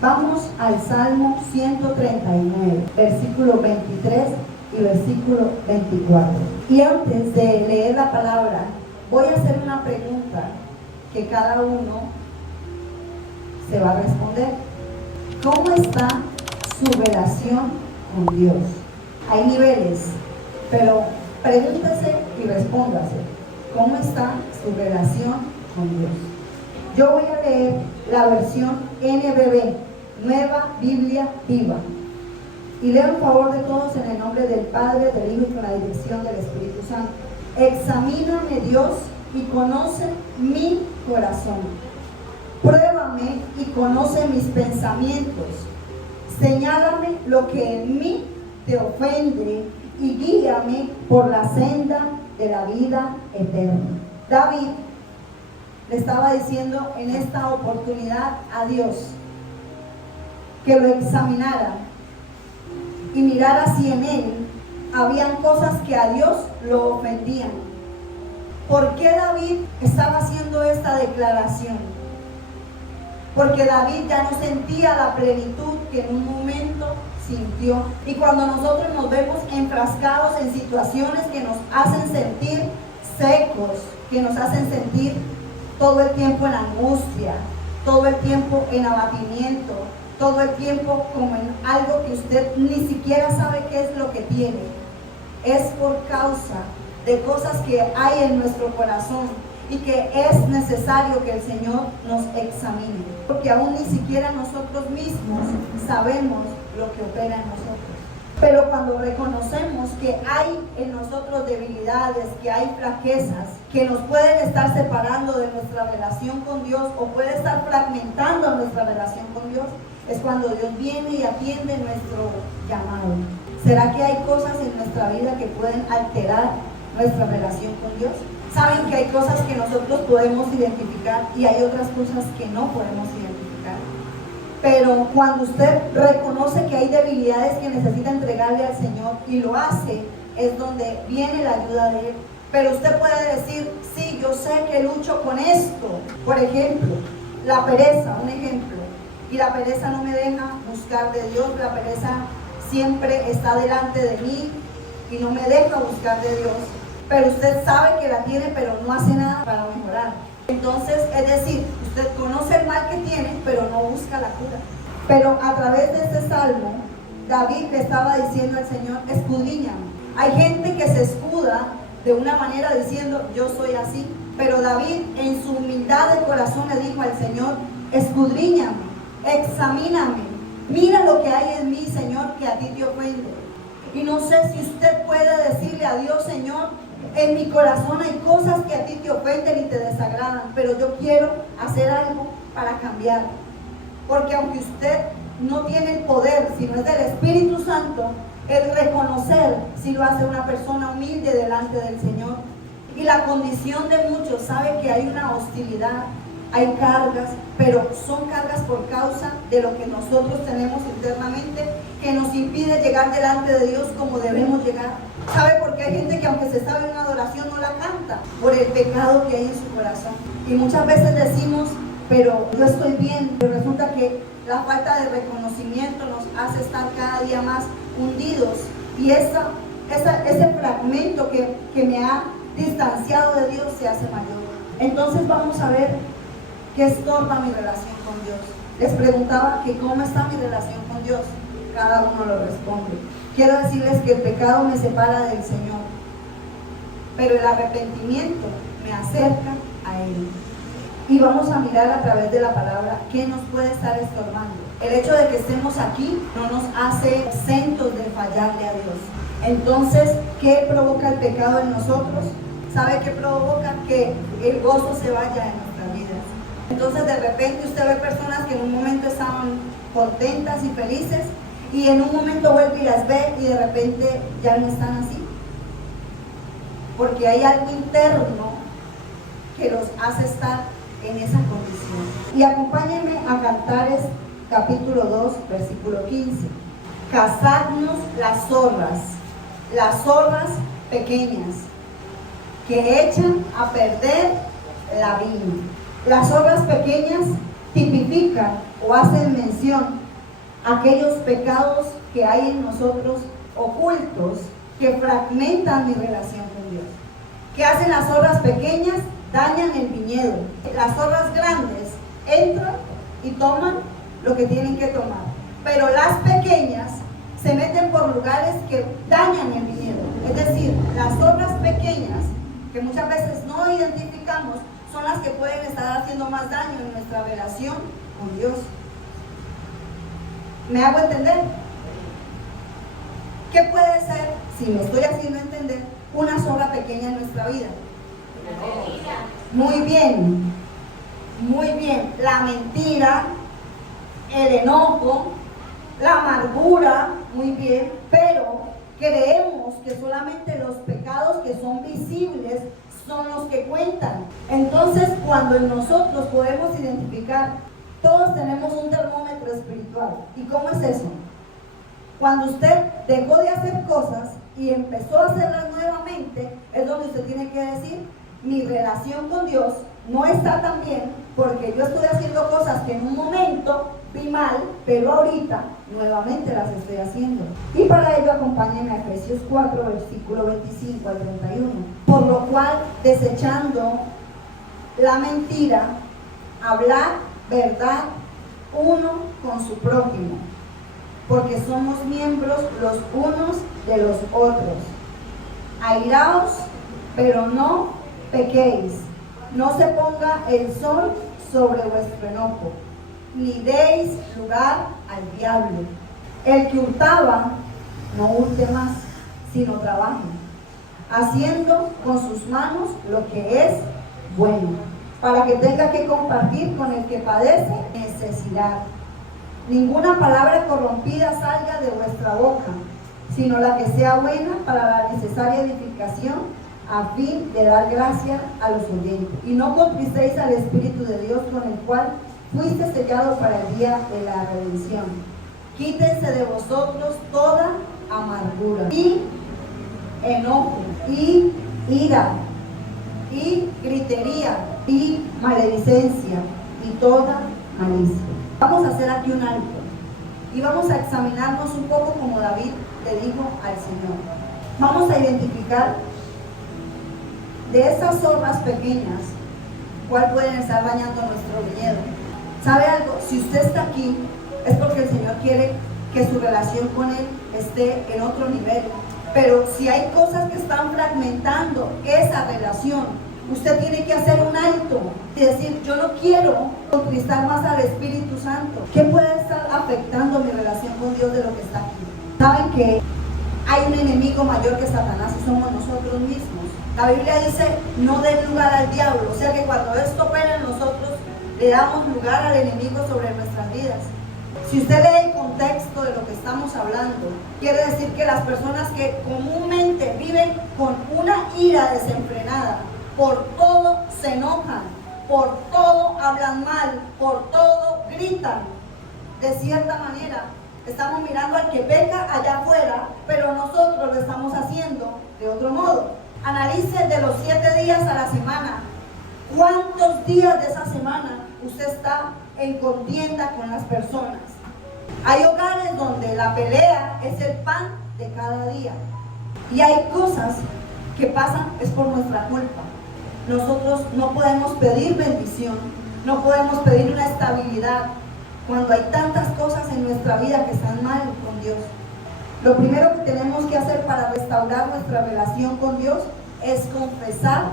Vamos al Salmo 139, versículo 23 y versículo 24. Y antes de leer la palabra, voy a hacer una pregunta que cada uno se va a responder. ¿Cómo está su relación con Dios? Hay niveles, pero pregúntese y respóndase. ¿Cómo está su relación con Dios? Yo voy a leer la versión NBV, Nueva Biblia Viva. Y leo en favor de todos en el nombre del Padre, del Hijo y con la dirección del Espíritu Santo. Examíname, Dios, y conoce mi corazón. Pruébame y conoce mis pensamientos. Señálame lo que en mí te ofende y guíame por la senda de la vida eterna. David le estaba diciendo en esta oportunidad a Dios que lo examinara y mirara si en él habían cosas que a Dios lo ofendían. ¿Por qué David estaba haciendo esta declaración? Porque David ya no sentía la plenitud que en un momento sintió. Y cuando nosotros nos vemos enfrascados en situaciones que nos hacen sentir secos, que nos hacen sentir todo el tiempo en angustia, todo el tiempo en abatimiento, todo el tiempo como en algo que usted ni siquiera sabe qué es lo que tiene, es por causa de cosas que hay en nuestro corazón y que es necesario que el Señor nos examine, porque aún ni siquiera nosotros mismos sabemos lo que opera en nosotros. Pero cuando reconocemos que hay en nosotros debilidades, que hay flaquezas, que nos pueden estar separando de nuestra relación con Dios o puede estar fragmentando nuestra relación con Dios, es cuando Dios viene y atiende nuestro llamado. ¿Será que hay cosas en nuestra vida que pueden alterar nuestra relación con Dios? Saben que hay cosas que nosotros podemos identificar y hay otras cosas que no podemos identificar. Pero cuando usted reconoce que hay debilidades que necesita entregarle al Señor y lo hace, es donde viene la ayuda de Él. Pero usted puede decir, sí, yo sé que lucho con esto. Por ejemplo, la pereza, un ejemplo. Y la pereza no me deja buscar de Dios, la pereza siempre está delante de mí y no me deja buscar de Dios. Pero usted sabe que la tiene, pero no hace nada para mejorar. Entonces, es decir, usted conoce el mal que tiene, pero no busca la cura. Pero a través de este salmo, David le estaba diciendo al Señor, escudriñame. Hay gente que se escuda de una manera diciendo, yo soy así. Pero David, en su humildad de corazón, le dijo al Señor, escudriñame, examíname. Mira lo que hay en mí, Señor, que a ti te ofende. Y no sé si usted puede decirle a Dios, Señor, en mi corazón hay cosas que a ti te ofenden y te desagradan, pero yo quiero hacer algo para cambiar. Porque aunque usted no tiene el poder, sino es del Espíritu Santo, el reconocer si lo hace una persona humilde delante del Señor. Y la condición de muchos sabe que hay una hostilidad, hay cargas, pero son cargas por causa de lo que nosotros tenemos internamente que nos impide llegar delante de Dios como debemos llegar. ¿Sabe por qué hay gente que aunque se sabe una adoración no la canta? Por el pecado que hay en su corazón. Y muchas veces decimos, pero yo estoy bien, pero resulta que la falta de reconocimiento nos hace estar cada día más hundidos. Y ese fragmento que me ha distanciado de Dios se hace mayor. Entonces vamos a ver qué estorba mi relación con Dios. Les preguntaba que cómo está mi relación con Dios. Cada uno lo responde. Quiero decirles que el pecado me separa del Señor, pero el arrepentimiento me acerca a Él. Y vamos a mirar a través de la palabra qué nos puede estar estorbando. El hecho de que estemos aquí no nos hace exentos de fallarle a Dios. Entonces, ¿qué provoca el pecado en nosotros? ¿Sabe qué provoca? Que el gozo se vaya de nuestras vidas. Entonces, de repente usted ve personas que en un momento estaban contentas y felices, y en un momento vuelve y las ve y de repente ya no están así. Porque hay algo interno que los hace estar en esa condición. Y acompáñenme a Cantares capítulo 2, versículo 15. Cazadnos las zorras pequeñas que echan a perder la viña. Las zorras pequeñas tipifican o hace mención a aquellos pecados que hay en nosotros ocultos que fragmentan mi relación con Dios. ¿Qué hacen las zorras pequeñas? Dañan el viñedo. Las zorras grandes entran y toman lo que tienen que tomar, pero las pequeñas se meten por lugares que dañan el viñedo. Es decir, las zorras pequeñas, que muchas veces no identificamos, son las que pueden estar haciendo más daño en nuestra relación con Dios. ¿Me hago entender? ¿Qué puede ser, si me estoy haciendo entender, una zorra pequeña en nuestra vida? Muy bien, muy bien. La mentira, el enojo, la amargura, muy bien, pero creemos que solamente los pecados que son visibles son los que cuentan. Entonces, cuando en nosotros podemos identificar, todos tenemos un termómetro espiritual. ¿Y cómo es eso? Cuando usted dejó de hacer cosas y empezó a hacerlas nuevamente, es donde usted tiene que decir, mi relación con Dios no está tan bien porque yo estoy haciendo cosas que en un momento vi mal, pero ahorita nuevamente las estoy haciendo. Y para ello acompáñenme a Efesios 4, versículo 25 al 31. Por lo cual, desechando la mentira, hablar verdad uno con su prójimo, porque somos miembros los unos de los otros. Airaos, pero no pequéis. No se ponga el sol sobre vuestro enojo, ni deis lugar al diablo. El que hurtaba, no hurte más, sino trabaje, haciendo con sus manos lo que es bueno, para que tenga que compartir con el que padece necesidad. Ninguna palabra corrompida salga de vuestra boca, sino la que sea buena para la necesaria edificación, a fin de dar gracia a los oyentes. Y no contristéis al Espíritu de Dios, con el cual fuiste sellado para el día de la redención. Quítense de vosotros toda amargura y enojo y ira y gritería y maledicencia y toda malicia. Vamos a hacer aquí un alto y vamos a examinarnos un poco como David le dijo al Señor. Vamos a identificar de esas zorras pequeñas cuál pueden estar dañando nuestro viñedo. ¿Sabe algo? Si usted está aquí es porque el Señor quiere que su relación con Él esté en otro nivel. Pero si hay cosas que están fragmentando esa relación, usted tiene que hacer un alto y decir, yo no quiero contristar más al Espíritu Santo. ¿Qué puede estar afectando mi relación con Dios de lo que está aquí? ¿Saben que hay un enemigo mayor que Satanás y somos nosotros mismos? La Biblia dice, no den lugar al diablo. O sea que cuando esto opera en nosotros, le damos lugar al enemigo sobre nuestras vidas. Si usted lee el contexto de lo que estamos hablando, quiere decir que las personas que comúnmente viven con una ira desenfrenada, por todo se enojan, por todo hablan mal, por todo gritan. De cierta manera, estamos mirando al que peca allá afuera, pero nosotros lo estamos haciendo de otro modo. Analice de los 7 días a la semana, ¿cuántos días de esa semana usted está en contienda con las personas? Hay hogares donde la pelea es el pan de cada día. Y hay cosas que pasan es por nuestra culpa. Nosotros no podemos pedir bendición, no podemos pedir una estabilidad cuando hay tantas cosas en nuestra vida que están mal con Dios. Lo primero que tenemos que hacer para restaurar nuestra relación con Dios es confesar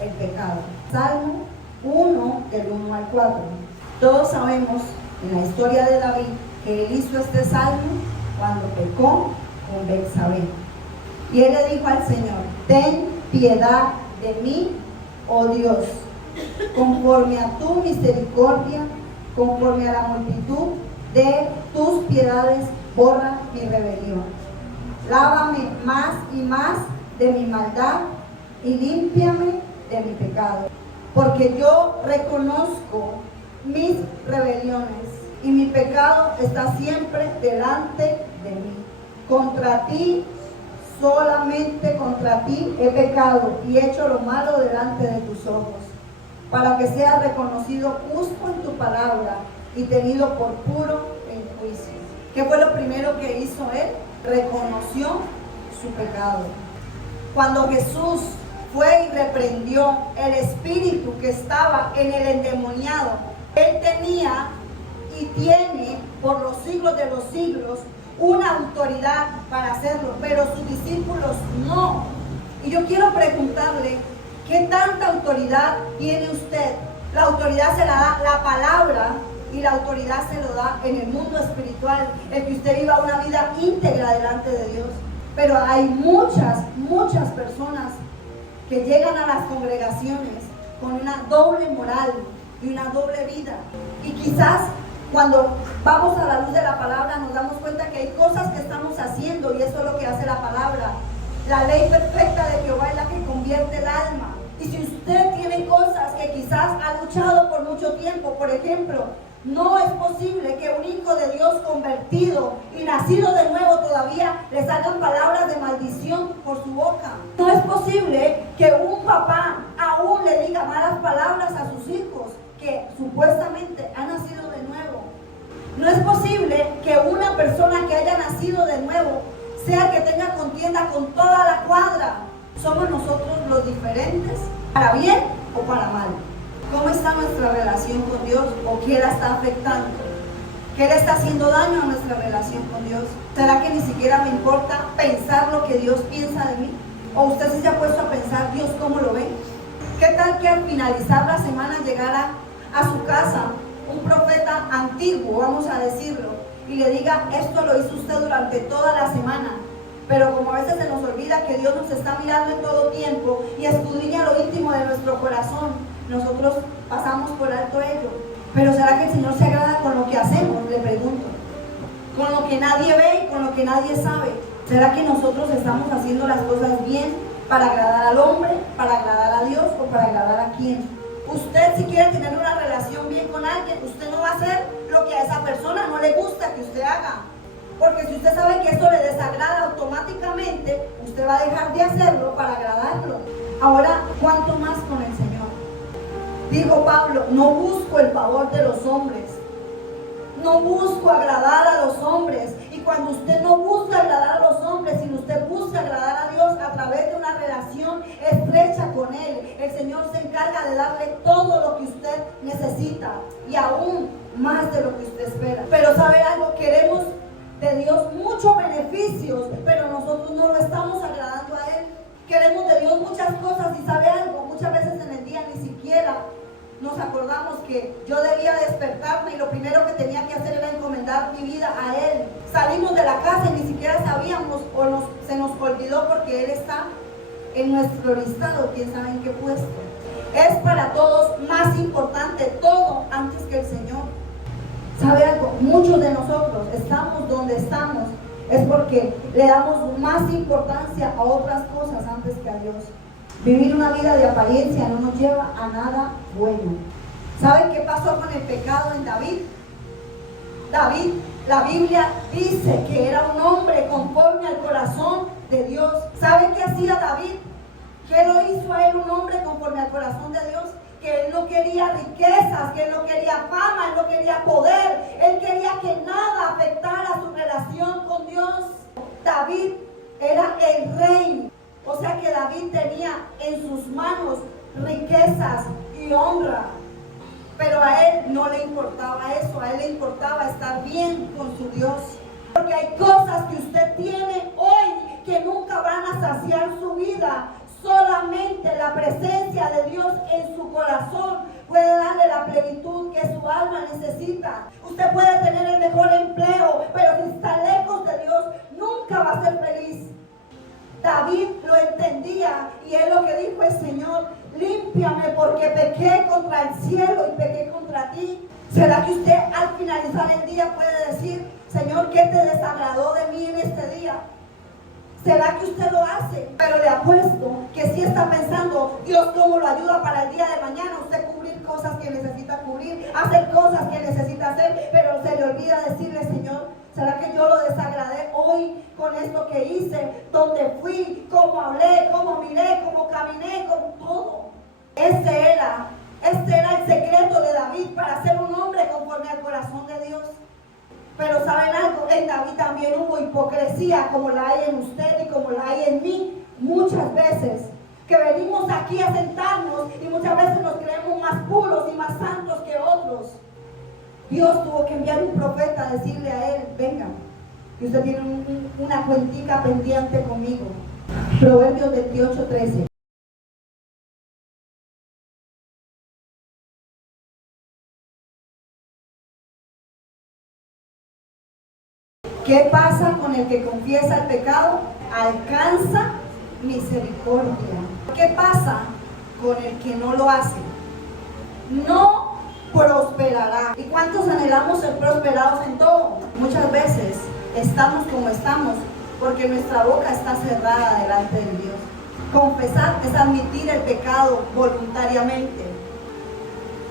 el pecado. Salmo 1, del 1 al 4. Todos sabemos en la historia de David que él hizo este salmo cuando pecó con Betsabé. Y él le dijo al Señor, ten piedad de mí, oh Dios, conforme a tu misericordia, conforme a la multitud de tus piedades, borra mi rebelión. Lávame más y más de mi maldad y límpiame de mi pecado. Porque yo reconozco mis rebeliones y mi pecado está siempre delante de mí. Contra ti, solamente contra ti he pecado y hecho lo malo delante de tus ojos, para que sea reconocido justo en tu palabra y tenido por puro en juicio. ¿Qué fue lo primero que hizo él? Reconoció su pecado. Cuando Jesús fue y reprendió el espíritu que estaba en el endemoniado, él tenía y tiene por los siglos de los siglos una autoridad para hacerlo, pero sus discípulos no. Y yo quiero preguntarle, ¿qué tanta autoridad tiene usted? La autoridad se la da la palabra y la autoridad se lo da en el mundo espiritual, el que usted viva una vida íntegra delante de Dios. Pero hay muchas personas que llegan a las congregaciones con una doble moral y una doble vida. Y quizás cuando vamos a la luz de la palabra nos damos cuenta que hay cosas que estamos haciendo, y eso es lo que hace la palabra. La ley perfecta de Jehová es la que convierte el alma. Y si usted tiene cosas que quizás ha luchado por mucho tiempo, por ejemplo, no es posible que un hijo de Dios convertido y nacido de nuevo todavía le salgan palabras de maldición por su boca. No es posible que un papá aún le diga malas palabras a sus hijos que supuestamente han nacido de nuevo. No es posible que una persona que haya nacido de nuevo sea que tenga contienda con toda la cuadra. Somos nosotros los diferentes, para bien o para mal. ¿Cómo está nuestra relación con Dios? ¿O qué la está afectando? ¿Qué le está haciendo daño a nuestra relación con Dios? ¿Será que ni siquiera me importa pensar lo que Dios piensa de mí? ¿O usted se ha puesto a pensar, Dios, cómo lo ve? ¿Qué tal que al finalizar la semana llegara a su casa un profeta antiguo, vamos a decirlo, y le diga, esto lo hizo usted durante toda la semana? Pero como a veces se nos olvida que Dios nos está mirando en todo tiempo y escudriña lo íntimo de nuestro corazón, nosotros pasamos por alto ello. Pero ¿será que el Señor se agrada con lo que hacemos? Le pregunto. Con lo que nadie ve y con lo que nadie sabe. ¿Será que nosotros estamos haciendo las cosas bien para agradar al hombre, para agradar a Dios o para agradar a quién? Usted, si quiere tener una relación bien con alguien, usted no va a hacer lo que a esa persona no le gusta que usted haga. Porque si usted sabe que esto le desagrada automáticamente, usted va a dejar de hacerlo para agradarlo. Ahora, ¿cuánto más con el Señor? Dijo Pablo, no busco el favor de los hombres. No busco agradar a los hombres. Y cuando usted no busca agradar a los hombres, sino usted busca agradar a Dios a través de una relación estrecha con Él, el Señor se encarga de darle todo lo que usted necesita y aún más de lo que usted espera. Pero ¿sabe algo? Queremos de Dios muchos beneficios, pero nosotros no lo estamos agradando a Él. Queremos de Dios muchas cosas y ¿sabe algo? Muchas veces en el día ni siquiera nos acordamos que yo debía despertarme y lo primero que tenía que hacer era encomendar mi vida a Él. Salimos de la casa y ni siquiera sabíamos o se nos olvidó porque Él está en nuestro listado, quién sabe en qué puesto. Es para todos más importante todo antes que el Señor. ¿Sabe algo? Muchos de nosotros estamos donde estamos es porque le damos más importancia a otras cosas antes que a Dios. Vivir una vida de apariencia no nos lleva a nada bueno. ¿Saben qué pasó con el pecado en David? David, la Biblia dice que era un hombre conforme al corazón de Dios. ¿Saben qué hacía David? ¿Qué lo hizo a él un hombre conforme al corazón de Dios? Que él no quería riquezas, que él no quería fama, él no quería poder, él quería que nada afectara su relación con Dios. David era el rey, o sea que David tenía en sus manos riquezas y honra, pero a él no le importaba eso, a él le importaba estar bien con su Dios. Porque hay cosas que usted tiene hoy que nunca van a saciar su vida. Solamente la presencia de Dios en su corazón puede darle la plenitud que su alma necesita. Usted puede tener el mejor empleo, pero si está lejos de Dios, nunca va a ser feliz. David lo entendía y él lo que dijo es: Señor, límpiame porque pequé contra el cielo y pequé contra ti. ¿Será que usted al finalizar el día puede decir: Señor, ¿qué te desagradó de mí en este día? ¿Será que usted lo hace? Pero le apuesto que si está pensando, Dios cómo lo ayuda para el día de mañana, usted cubrir cosas que necesita cubrir, hacer cosas que necesita hacer, pero se le olvida decirle: Señor, ¿será que yo lo desagradé hoy con esto que hice? ¿Dónde fui? ¿Cómo hablé? ¿Cómo miré? ¿Cómo caminé? ¿Cómo todo? Ese era Este era el secreto de David para ser un hombre conforme al corazón de Dios. Pero ¿saben algo? En David también hubo hipocresía, como la hay en usted y como la hay en mí, muchas veces. Que venimos aquí a sentarnos y muchas veces nos creemos más puros y más santos que otros. Dios tuvo que enviar un profeta a decirle a él: venga, que usted tiene una cuentica pendiente conmigo. Proverbios 28:13. ¿Qué pasa con el que confiesa el pecado? Alcanza misericordia. ¿Qué pasa con el que no lo hace? No prosperará. ¿Y cuántos anhelamos ser prosperados en todo? Muchas veces estamos como estamos porque nuestra boca está cerrada delante de Dios. Confesar es admitir el pecado voluntariamente.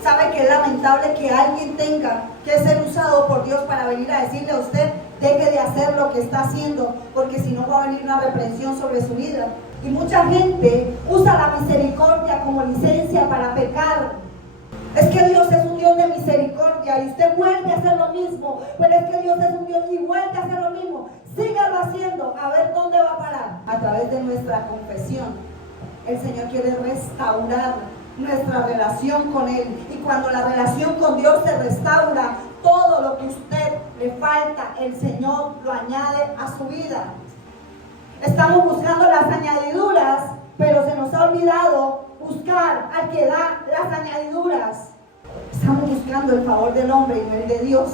¿Sabe que es lamentable que alguien tenga que ser usado por Dios para venir a decirle a usted: deje de hacer lo que está haciendo, porque si no va a venir una reprensión sobre su vida? Y mucha gente usa la misericordia como licencia para pecar. Es que Dios es un Dios de misericordia y usted vuelve a hacer lo mismo. Pero es que Dios es un Dios y vuelve a hacer lo mismo. Sígalo haciendo, a ver dónde va a parar. A través de nuestra confesión, el Señor quiere restaurar nuestra relación con Él. Y cuando la relación con Dios se restaura, todo lo que a usted le falta, el Señor lo añade a su vida. Estamos buscando las añadiduras, pero se nos ha olvidado buscar al que da las añadiduras. Estamos buscando el favor del hombre y no el de Dios.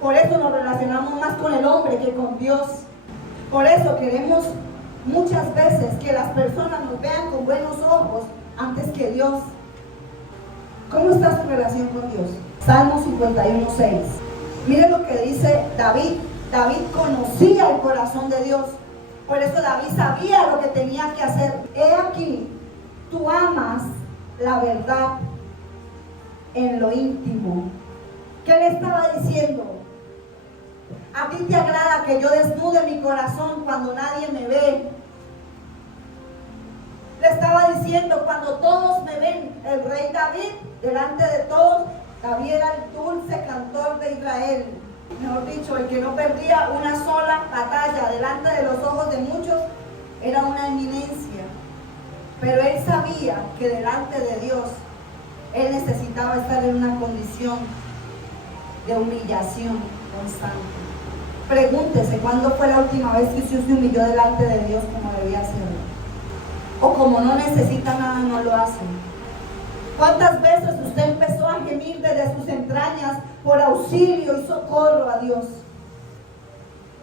Por eso nos relacionamos más con el hombre que con Dios. Por eso queremos muchas veces que las personas nos vean con buenos ojos antes que Dios. ¿Cómo está su relación con Dios? Salmo 51:6. Miren lo que dice David. David conocía el corazón de Dios. Por eso David sabía lo que tenía que hacer. He aquí, tú amas la verdad en lo íntimo. ¿Qué le estaba diciendo? A ti te agrada que yo desnude mi corazón cuando nadie me ve. Le estaba diciendo: cuando todos me ven, el rey David, delante de todos, David era el dulce cantor de Israel. Mejor dicho, el que no perdía una sola batalla delante de los ojos de muchos, era una eminencia. Pero él sabía que delante de Dios, él necesitaba estar en una condición de humillación constante. Pregúntese, ¿cuándo fue la última vez que usted se humilló delante de Dios como debía hacerlo? O como no necesita nada, no lo hace. ¿Cuántas veces usted empezó a gemir desde sus entrañas por auxilio y socorro a Dios?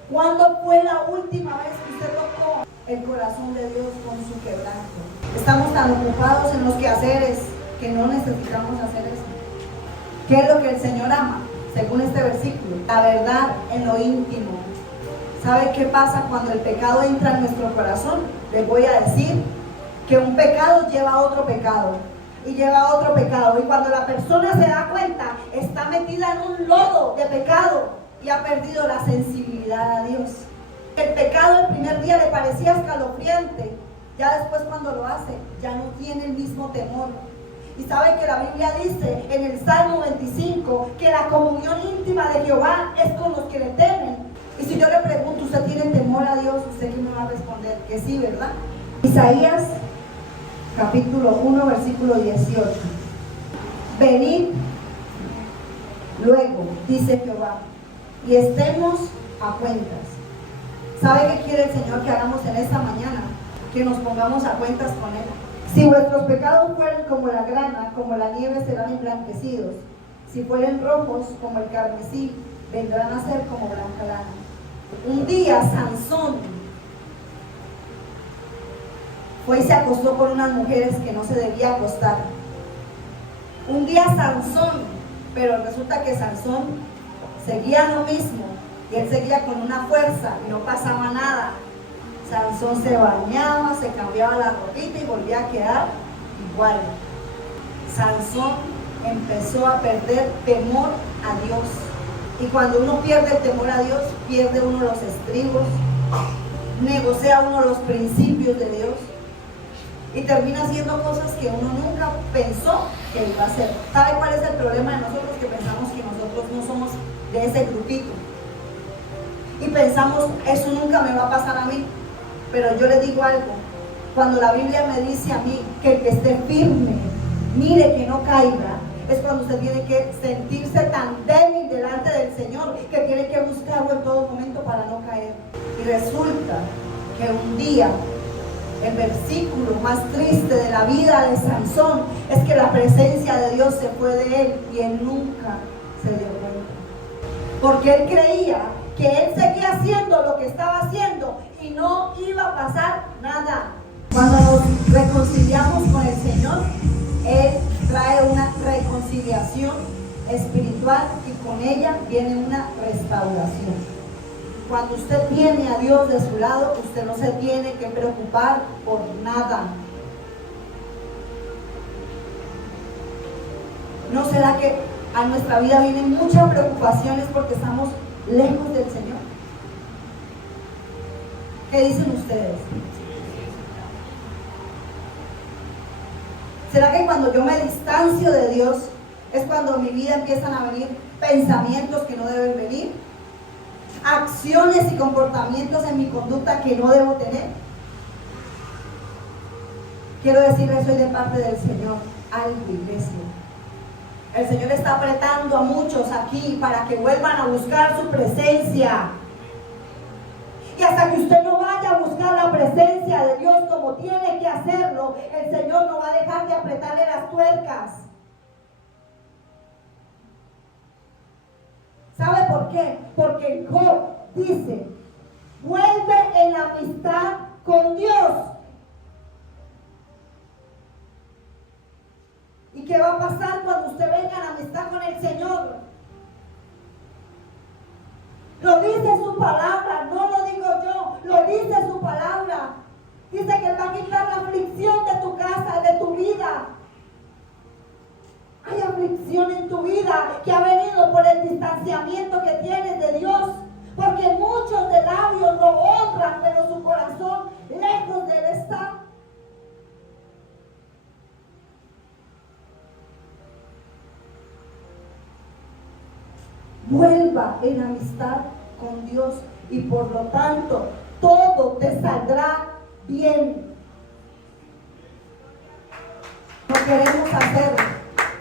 ¿Cuándo fue la última vez que usted tocó el corazón de Dios con su quebranto? Estamos tan ocupados en los quehaceres que no necesitamos hacer eso. ¿Qué es lo que el Señor ama? Según este versículo, la verdad en lo íntimo. ¿Sabe qué pasa cuando el pecado entra en nuestro corazón? Les voy a decir que un pecado lleva a otro pecado y lleva a otro pecado, y cuando la persona se da cuenta, está metida en un lodo de pecado y ha perdido la sensibilidad a Dios. El pecado el primer día le parecía escalofriante, ya después cuando lo hace, ya no tiene el mismo temor. Y sabe que la Biblia dice en el Salmo 25 que la comunión íntima de Jehová es con los que le temen. Y si yo le pregunto, ¿usted tiene temor a Dios? ¿Usted qué me va a responder? Que sí, ¿verdad? Isaías capítulo 1, versículo 18. Venid luego, dice Jehová, y estemos a cuentas. ¿Sabe qué quiere el Señor que hagamos en esta mañana? Que nos pongamos a cuentas con Él. Si vuestros pecados fueren como la grana, como la nieve serán emblanquecidos. Si fueren rojos como el carmesí, vendrán a ser como blanca lana. Un día Sansón fue y se acostó con unas mujeres que no se debía acostar. Un día Sansón, pero resulta que Sansón seguía lo mismo y él seguía con una fuerza y no pasaba nada. Sansón se bañaba, se cambiaba la ropita y volvía a quedar igual. Sansón empezó a perder temor a Dios. Y cuando uno pierde el temor a Dios, pierde uno los estribos, negocia uno los principios de Dios. y termina haciendo cosas que uno nunca pensó que iba a hacer. ¿Sabe cuál es el problema de nosotros? Que pensamos que nosotros no somos de ese grupito y pensamos, eso nunca me va a pasar a mí. Pero yo les digo algo, cuando la Biblia me dice a mí que el que esté firme, mire que no caiga, es cuando usted tiene que sentirse tan débil delante del Señor que tiene que buscarlo en todo momento para no caer. Y resulta que un día el versículo más triste de la vida de Sansón es que la presencia de Dios se fue de él y él nunca se dio cuenta, porque él creía que él seguía haciendo lo que estaba haciendo y no iba a pasar nada. Cuando nos reconciliamos con el Señor, Él trae una reconciliación espiritual y con ella viene una restauración. Cuando usted tiene a Dios de su lado, usted no se tiene que preocupar por nada. ¿No será que a nuestra vida vienen muchas preocupaciones porque estamos lejos del Señor? ¿Qué dicen ustedes? ¿Será que cuando yo me distancio de Dios es cuando en mi vida empiezan a venir pensamientos que no deben venir? Acciones y comportamientos en mi conducta que no debo tener. Quiero decirles hoy de parte del Señor, algo, iglesia. El Señor está apretando a muchos aquí para que vuelvan a buscar su presencia. Y hasta que usted no vaya a buscar la presencia de Dios como tiene que hacerlo, el Señor no va a dejar de apretarle las tuercas. ¿Sabe por qué? Porque Job dice, vuelve en la amistad con Dios. ¿Y qué va a pasar cuando usted venga en amistad con el Señor? Lo dice su palabra, no lo digo yo, lo dice su palabra. Dice que Él va a quitar la aflicción de tu casa, de tu vida. Hay aflicción en tu vida que ha venido por el distanciamiento que tienes de Dios. Porque muchos de labios lo honran, pero su corazón lejos de Él está. Vuelva en amistad con Dios y por lo tanto todo te saldrá bien. No queremos hacer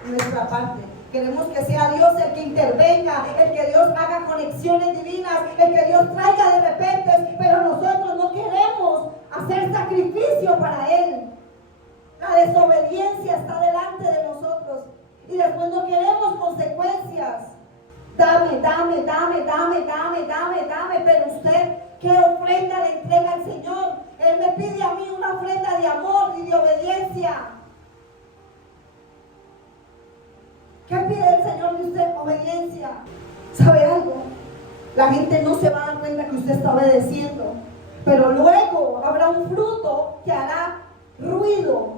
nuestra parte. Queremos que sea Dios el que intervenga, el que Dios haga conexiones divinas, el que Dios traiga de repente, pero nosotros no queremos hacer sacrificio para Él. La desobediencia está delante de nosotros y después no queremos consecuencias. Dame, pero usted, ¿qué ofrenda le entrega al Señor? Él me pide a mí una ofrenda de amor y de obediencia. ¿Qué pide el Señor de usted? Obediencia. ¿Sabe algo? La gente no se va a dar cuenta que usted está obedeciendo, pero luego habrá un fruto que hará ruido.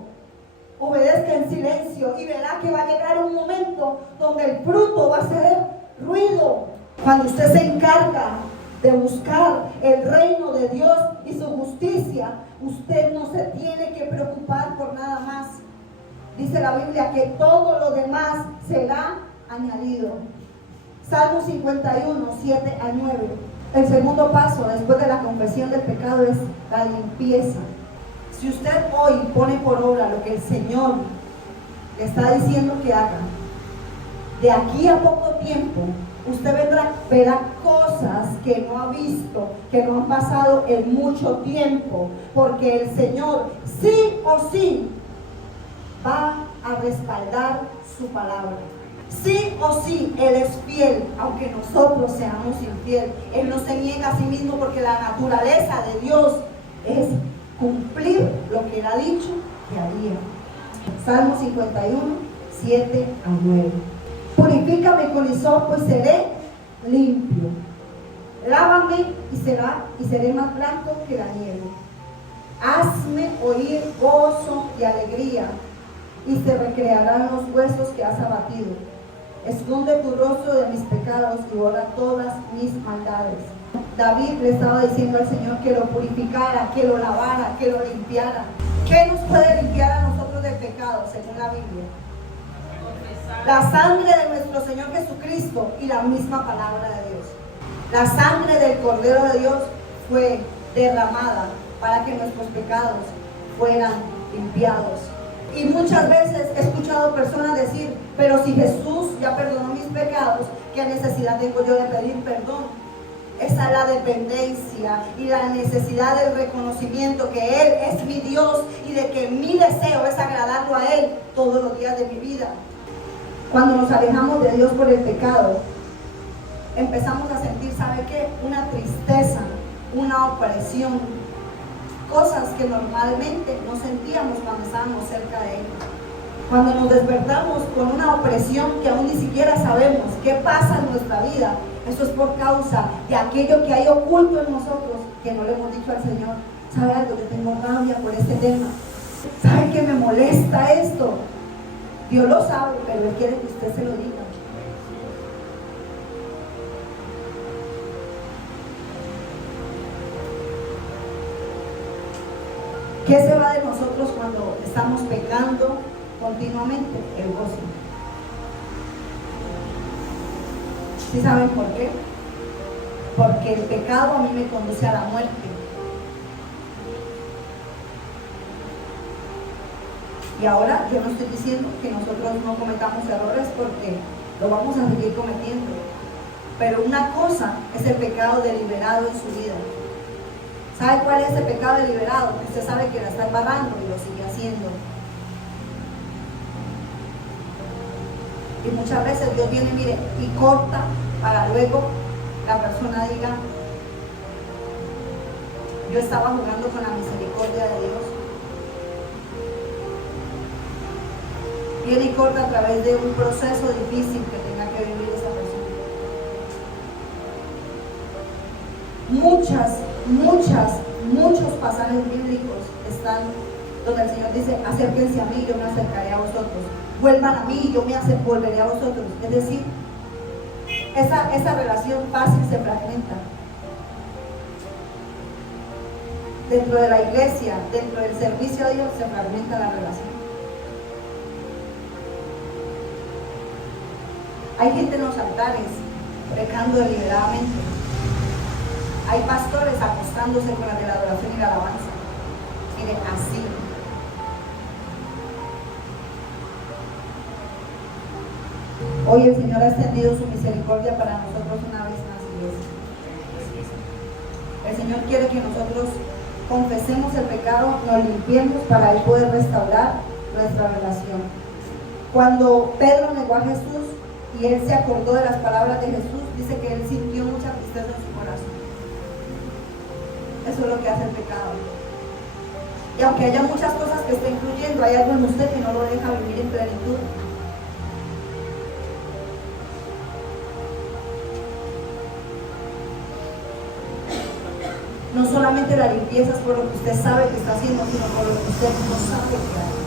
Obedezca en silencio y verá que va a llegar un momento donde el fruto va a ser ruido. Cuando usted se encarga de buscar el reino de Dios y su justicia, usted no se tiene que preocupar por nada más. Dice la Biblia que todo lo demás será añadido. Salmo 51, 7 a 9. El segundo paso después de la confesión del pecado es la limpieza. Si usted hoy pone por obra lo que el Señor le está diciendo que haga, de aquí a poco tiempo usted verá cosas que no ha visto, que no han pasado en mucho tiempo, porque el Señor sí o sí va a respaldar su palabra. Sí o sí, Él es fiel, aunque nosotros seamos infieles. Él no se niega a sí mismo, porque la naturaleza de Dios es cumplir lo que Él ha dicho que haría. Salmo 51, 7 a 9. Purifícame con hisopo y seré limpio. Lávame y seré más blanco que la nieve. Hazme oír gozo y alegría, y se recrearán los huesos que has abatido. Esconde tu rostro de mis pecados y borra todas mis maldades. David le estaba diciendo al Señor que lo purificara, que lo lavara, que lo limpiara. ¿Qué nos puede limpiar a nosotros del pecado, según la Biblia? La sangre de nuestro Señor Jesucristo y la misma palabra de Dios. La sangre del Cordero de Dios fue derramada para que nuestros pecados fueran limpiados. Y muchas veces he escuchado personas decir, pero si Jesús ya perdonó mis pecados, ¿qué necesidad tengo yo de pedir perdón? Esa es la dependencia y la necesidad del reconocimiento que Él es mi Dios y de que mi deseo es agradarlo a Él todos los días de mi vida. Cuando nos alejamos de Dios por el pecado, empezamos a sentir, ¿sabe qué? Una tristeza, una opresión, cosas que normalmente no sentíamos cuando estábamos cerca de Él. Cuando nos despertamos con una opresión que aún ni siquiera sabemos qué pasa en nuestra vida, eso es por causa de aquello que hay oculto en nosotros que no le hemos dicho al Señor. ¿Sabe algo? Yo tengo rabia por este tema. ¿Sabe que me molesta esto? Dios lo sabe, pero Él quiere que usted se lo diga. ¿Qué se va de nosotros cuando estamos pecando continuamente? El gozo. ¿Sí saben por qué? Porque el pecado a mí me conduce a la muerte. Y ahora yo no estoy diciendo que nosotros no cometamos errores, porque lo vamos a seguir cometiendo. Pero una cosa es el pecado deliberado en su vida. ¿Sabe cuál es el pecado deliberado? Usted sabe que la está embarrando y lo sigue haciendo. Y muchas veces Dios viene, mire, y corta para luego la persona diga, yo estaba jugando con la misericordia de Dios. Viene y corta a través de un proceso difícil que tenga que vivir esa persona. Muchos pasajes bíblicos están donde el Señor dice, acérquense a mí y yo me acercaré a vosotros. Vuelvan a mí y yo me volveré a vosotros. Es decir, esa relación fácil se fragmenta. Dentro de la iglesia, dentro del servicio a Dios, se fragmenta la relación. Hay gente en los altares pecando deliberadamente. Hay pastores acostándose con la de la adoración y la alabanza. Miren, así. Hoy el Señor ha extendido su misericordia para nosotros una vez más, iglesia. El Señor quiere que nosotros confesemos el pecado, nos limpiemos para Él poder restaurar nuestra relación. Cuando Pedro negó a Jesús y él se acordó de las palabras de Jesús, dice que él sintió mucha tristeza en su corazón. Eso es lo que hace el pecado. Y aunque haya muchas cosas que esté incluyendo, hay algo en usted que no lo deja vivir en plenitud. No solamente la limpieza es por lo que usted sabe que está haciendo, sino por lo que usted no sabe que hace.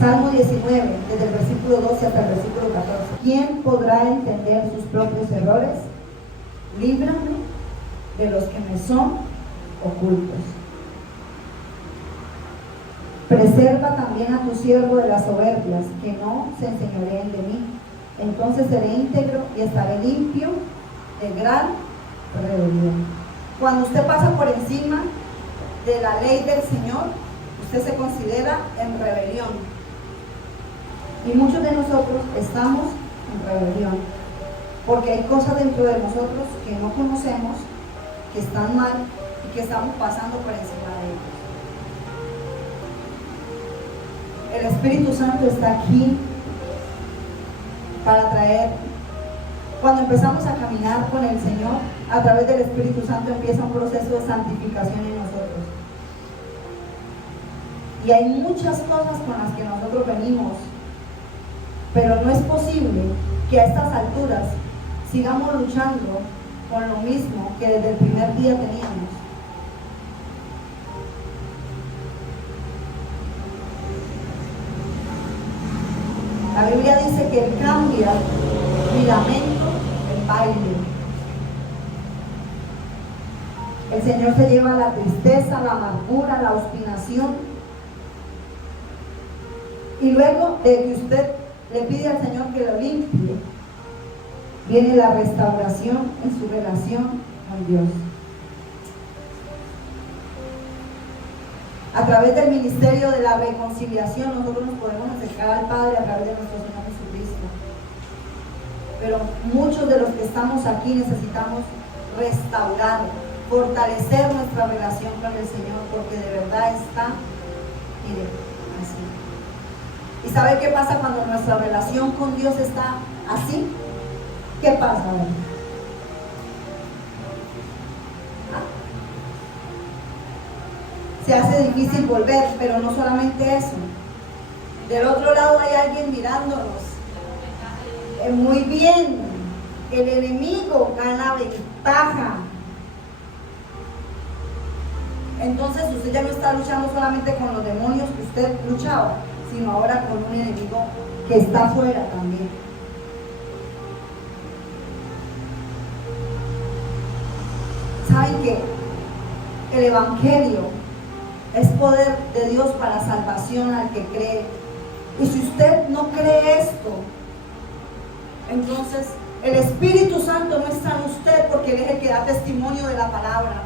Salmo 19, desde el versículo 12 hasta el versículo 14. ¿Quién podrá entender sus propios errores? Líbrame de los que me son ocultos. Preserva también a tu siervo de las soberbias, que no se enseñoreen de mí. Entonces seré íntegro y estaré limpio de gran rebelión. Cuando usted pasa por encima de la ley del Señor, usted se considera en rebelión. Y muchos de nosotros estamos en rebelión, porque hay cosas dentro de nosotros que no conocemos, que están mal y que estamos pasando por encima de ellos. El Espíritu Santo está aquí para traer. Cuando empezamos a caminar con el Señor, a través del Espíritu Santo empieza un proceso de santificación en nosotros. Y hay muchas cosas con las que nosotros venimos, pero no es posible que a estas alturas sigamos luchando con lo mismo que desde el primer día teníamos. La Biblia dice que Él cambia mi lamento en baile. El Señor se lleva la tristeza, la amargura, la obstinación. Y luego de que usted le pide al Señor que lo limpie, viene la restauración en su relación con Dios. A través del ministerio de la reconciliación nosotros nos podemos acercar al Padre a través de nuestro Señor Jesucristo. Pero muchos de los que estamos aquí necesitamos restaurar, fortalecer nuestra relación con el Señor, porque de verdad está, mire, así. ¿Y sabe qué pasa cuando nuestra relación con Dios está así? ¿Qué pasa? Se hace difícil volver, pero no solamente eso. Del otro lado hay alguien mirándonos. Muy bien, el enemigo gana ventaja. Entonces usted ya no está luchando solamente con los demonios que usted luchaba, sino ahora con un enemigo que está afuera también. ¿Saben qué? El Evangelio es poder de Dios para salvación al que cree. Y si usted no cree esto, entonces el Espíritu Santo no está en usted, porque Él es el que da testimonio de la palabra.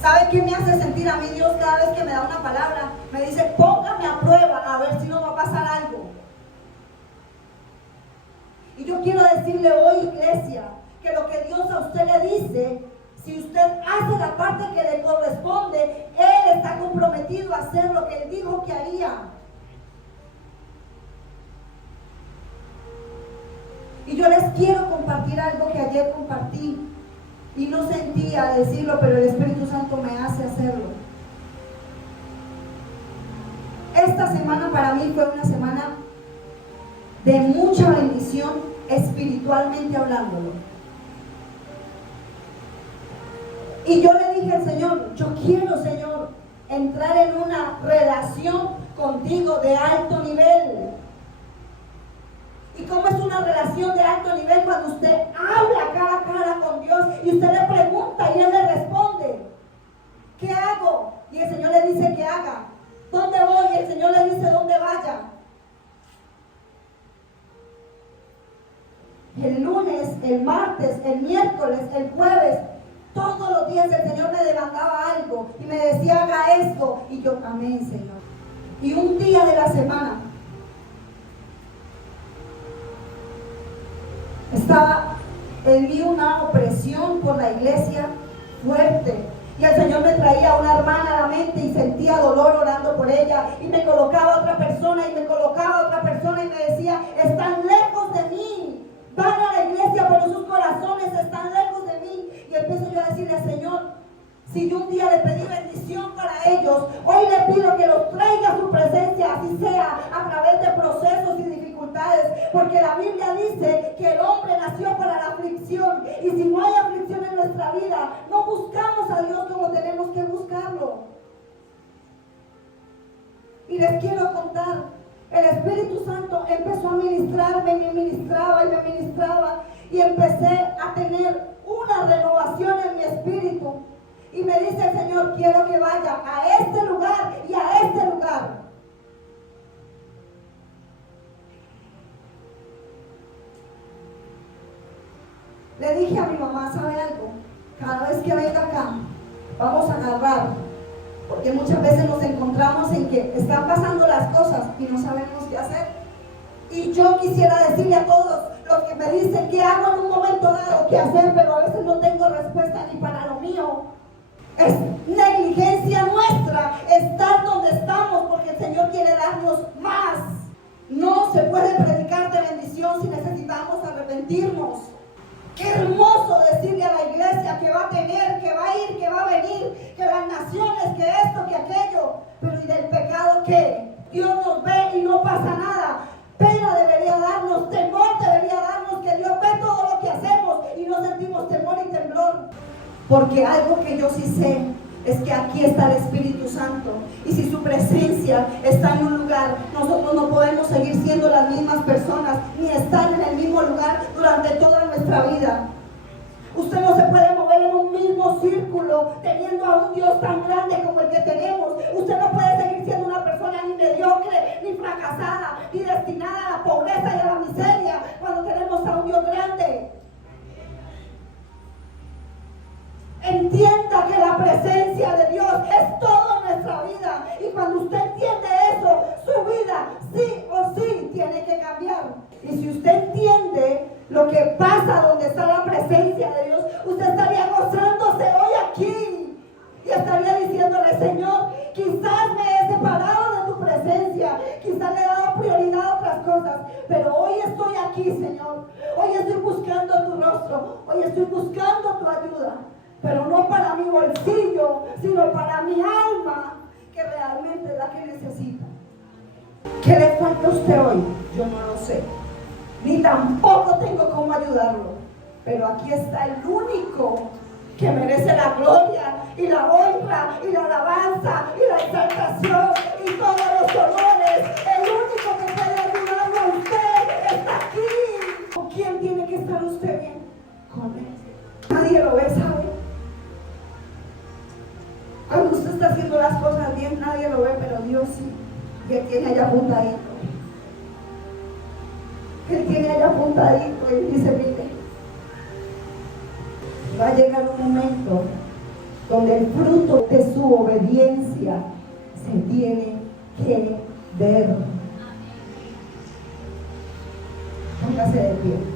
¿Sabe qué me hace sentir a mí Dios cada vez que me da una palabra? Me dice, póngame a prueba a ver si no va a pasar algo. Y yo quiero decirle hoy, iglesia, que lo que Dios a usted le dice, si usted hace la parte que le corresponde, Él está comprometido a hacer lo que Él dijo que haría. Y yo les quiero compartir algo que ayer compartí y no sentía decirlo, pero el Espíritu Santo me hace hacerlo. Esta semana para mí fue una semana de mucha bendición espiritualmente hablándolo. Y yo le dije al Señor, yo quiero, Señor, entrar en una relación contigo de alto nivel. ¿Y cómo es una relación de alto nivel? Cuando usted habla cara a cara con Dios y usted le pregunta y Él le responde, ¿qué hago? Y el Señor le dice que haga. ¿Dónde voy? Y el Señor le dice dónde vaya. El lunes, el martes, el miércoles, el jueves, todos los días el Señor me demandaba algo y me decía, haga esto. Y yo, amén, Señor. Y un día de la semana estaba en mí una opresión por la iglesia fuerte. Y el Señor me traía a una hermana a la mente y sentía dolor orando por ella. Y me colocaba a otra persona y me colocaba a otra persona y me decía, están lejos de mí. Van a la iglesia, pero sus corazones están lejos de mí. Y empiezo yo a decirle, Señor, si yo un día le pedí bendición para ellos, hoy le pido que los traiga a su presencia, así sea a través de procesos y dificultades, porque la Biblia dice que el hombre nació para la aflicción, y si no hay aflicción en nuestra vida, no buscamos a Dios como tenemos que buscarlo. Y les quiero contar, el Espíritu Santo empezó a ministrarme y me ministraba y me ministraba, y empecé a tener una renovación en mi espíritu. Y me dice el Señor, quiero que vaya a este lugar y a este lugar. Le dije a mi mamá, ¿sabe algo? Cada vez que venga acá, vamos a agarrar, porque muchas veces nos encontramos en que están pasando las cosas y no sabemos qué hacer. Y yo quisiera decirle a todos los que me dicen qué hago en un momento dado, qué hacer, pero a veces no tengo respuesta ni para lo mío. Es negligencia nuestra estar donde estamos, porque el Señor quiere darnos más. No se puede predicar de bendición si necesitamos arrepentirnos. Qué hermoso decirle a la iglesia que va a tener, que va a ir, que va a venir, que las naciones, que esto, que aquello. Pero ¿y del pecado qué? Dios nos ve y no pasa nada. Pena debería darnos, temor debería darnos, que Dios ve todo lo que hacemos y no sentimos temor y temblor. Porque algo que yo sí sé es que aquí está el Espíritu Santo, y si su presencia está en un lugar, nosotros no podemos seguir siendo las mismas personas ni estar en el mismo lugar durante toda nuestra vida. Usted no se puede mover en en un mismo círculo, teniendo a un Dios tan grande como el que tenemos. Usted no puede seguir siendo una persona ni mediocre, ni fracasada, ni destinada a la pobreza y a la miseria, cuando tenemos a un Dios grande. Entienda que la presencia de Dios es todo en nuestra vida, y cuando usted entiende eso, su vida sí o sí tiene que cambiar. Y si usted entiende lo que pasa donde está la presencia de Dios, usted estaría gozándose hoy aquí y estaría diciéndole: Señor, quizás me he separado de tu presencia, quizás le he dado prioridad a otras cosas, pero hoy estoy aquí, Señor. Hoy estoy buscando tu rostro, hoy estoy buscando tu ayuda, pero no para mi bolsillo, sino para mi alma, que realmente es la que necesita. ¿Qué le falta a usted hoy? Yo no lo sé, ni tampoco tengo cómo ayudarlo, pero aquí está el único que merece la gloria y la honra y la alabanza y la exaltación y todos los honores. El único que puede ayudarlo a usted está aquí. ¿Con quién tiene que estar usted bien? Con él. Nadie lo ve, ¿sabe? Cuando usted está haciendo las cosas bien, nadie lo ve, pero Dios sí. Y Él tiene allá apuntadito. Él tiene allá apuntadito y dice: mire, va a llegar un momento donde el fruto de su obediencia se tiene que ver. Póngase de pie.